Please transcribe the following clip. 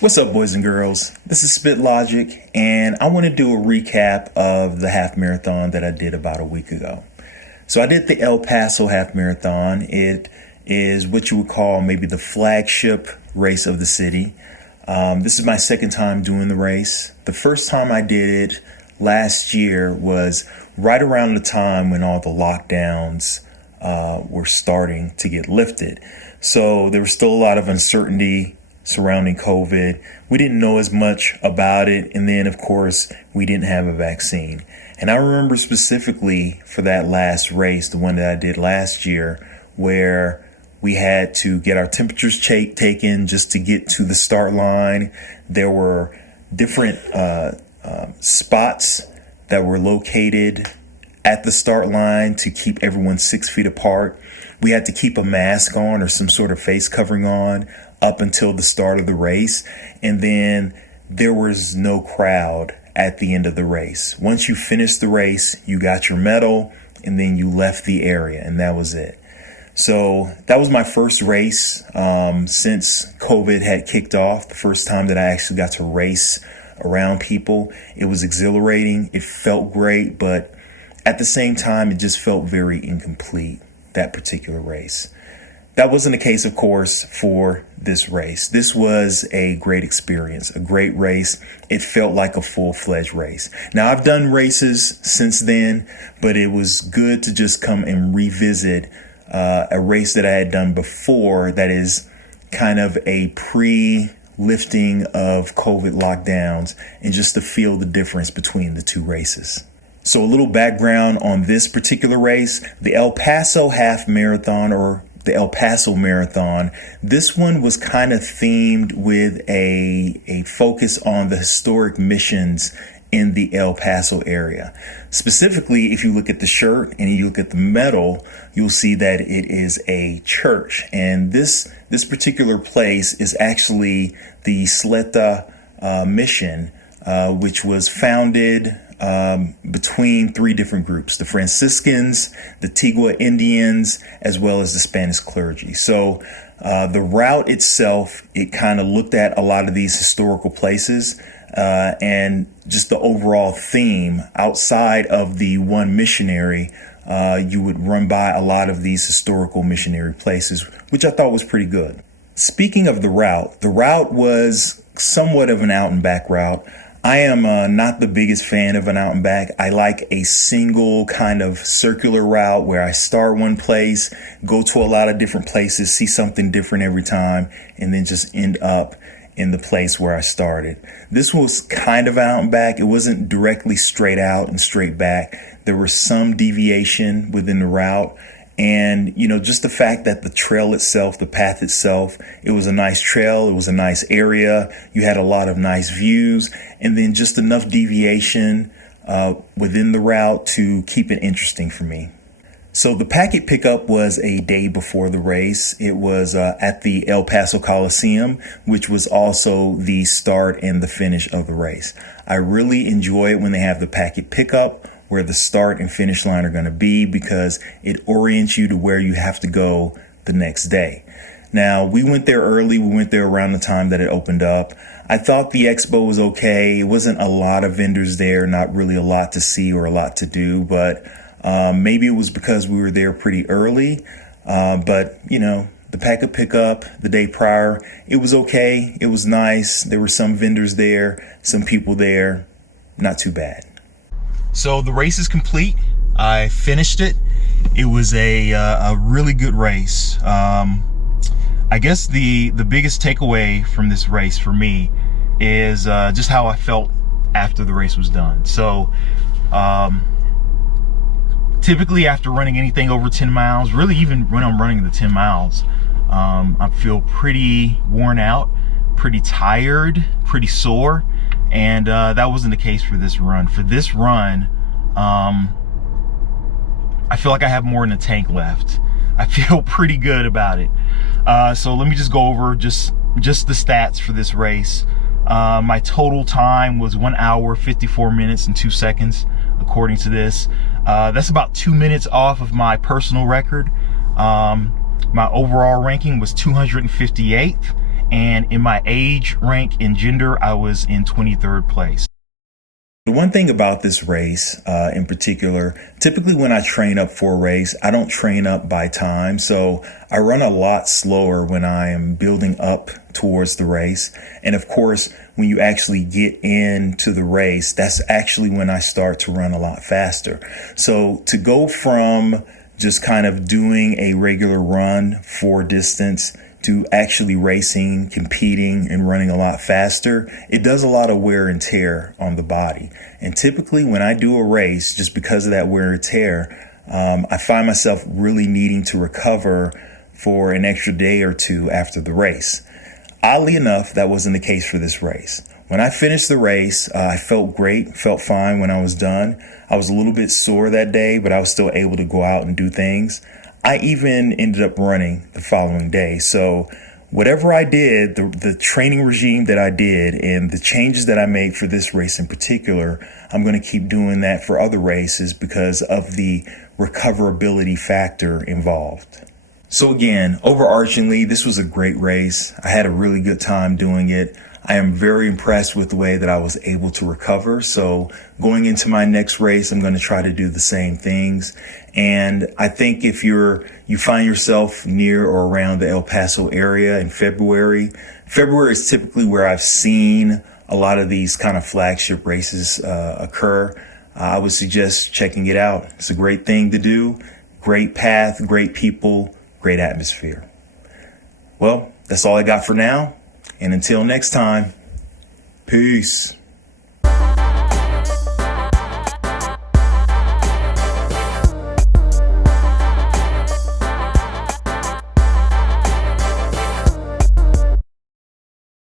What's up, boys and girls? This is Spit Logic, and I want to do a recap of the half marathon that I did about a week ago. So I did the El Paso Half Marathon. It is what you would call maybe the flagship race of the city. This is my second time doing the race. The first time I did it last year was right around the time when all the lockdowns were starting to get lifted. So there was still a lot of uncertainty surrounding COVID. We didn't know as much about it. And then, of course, we didn't have a vaccine. And I remember specifically for that last race, the one that I did last year, where we had to get our temperatures taken just to get to the start line. There were different spots that were located at the start line to keep everyone 6 feet apart. We had to keep a mask on or some sort of face covering on up until the start of the race. And then there was no crowd at the end of the race. Once you finished the race, you got your medal and then you left the area, and that was it. So that was my first race since COVID had kicked off, the first time that I actually got to race around people. It was exhilarating. It felt great, but at the same time, it just felt very incomplete, that particular race. That wasn't the case, of course, for this race. This was a great experience, a great race. It felt like a full-fledged race. Now, I've done races since then, but it was good to just come and revisit a race that I had done before that is kind of a pre-lifting of COVID lockdowns, and just to feel the difference between the two races. So a little background on this particular race, the El Paso Half Marathon, or the El Paso Marathon. This one was kind of themed with a focus on the historic missions in the El Paso area. Specifically, if you look at the shirt and you look at the medal, you'll see that it is a church. And this particular place is actually the Sleta mission, which was founded between three different groups: the Franciscans, the Tigua Indians, as well as the Spanish clergy. So the route itself, it kind of looked at a lot of these historical places, and just the overall theme outside of the one missionary, you would run by a lot of these historical missionary places, which I thought was pretty good. Speaking of the route was somewhat of an out and back route. I am not the biggest fan of an out and back. I like a single kind of circular route where I start one place, go to a lot of different places, see something different every time, and then just end up in the place where I started. This was kind of out and back. It wasn't directly straight out and straight back. There was some deviation within the route. And, just the fact that the trail itself, the path itself, it was a nice trail. It was a nice area. You had a lot of nice views, and then just enough deviation within the route to keep it interesting for me. So the packet pickup was a day before the race. It was at the El Paso Coliseum, which was also the start and the finish of the race. I really enjoy it when they have the packet pickup, where the start and finish line are going to be, because it orients you to where you have to go the next day. Now, we went there early. We went there around the time that it opened up. I thought the expo was okay. It wasn't a lot of vendors there, not really a lot to see or a lot to do, but maybe it was because we were there pretty early. But the packet pickup the day prior, it was okay. It was nice. There were some vendors there, some people there. Not too bad. So the race is complete. I finished it. It was a really good race. I guess the biggest takeaway from this race for me is just how I felt after the race was done. So typically after running anything over 10 miles, really even when I'm running the 10 miles, I feel pretty worn out, pretty tired, pretty sore. And that wasn't the case for this run. For this run, I feel like I have more in the tank left. I feel pretty good about it. So let me just go over just the stats for this race. My total time was 1 hour, 54 minutes and 2 seconds, according to this. That's about 2 minutes off of my personal record. My overall ranking was 258th. And in my age, rank, and gender, I was in 23rd place. The one thing about this race in particular, typically when I train up for a race, I don't train up by time. So I run a lot slower when I am building up towards the race. And of course, when you actually get into the race, that's actually when I start to run a lot faster. So to go from just kind of doing a regular run for distance to actually racing, competing, and running a lot faster, it does a lot of wear and tear on the body. And typically when I do a race, just because of that wear and tear, I find myself really needing to recover for an extra day or two after the race. Oddly enough, that wasn't the case for this race. When I finished the race, I felt great, felt fine when I was done. I was a little bit sore that day, but I was still able to go out and do things. I even ended up running the following day. So whatever I did, the training regime that I did and the changes that I made for this race in particular, I'm going to keep doing that for other races because of the recoverability factor involved. So again, overarchingly, this was a great race. I had a really good time doing it. I am very impressed with the way that I was able to recover. So going into my next race, I'm going to try to do the same things. And I think if you find yourself near or around the El Paso area in February is typically where I've seen a lot of these kind of flagship races occur. I would suggest checking it out. It's a great thing to do. Great path, great people, great atmosphere. Well, that's all I got for now. And until next time, peace.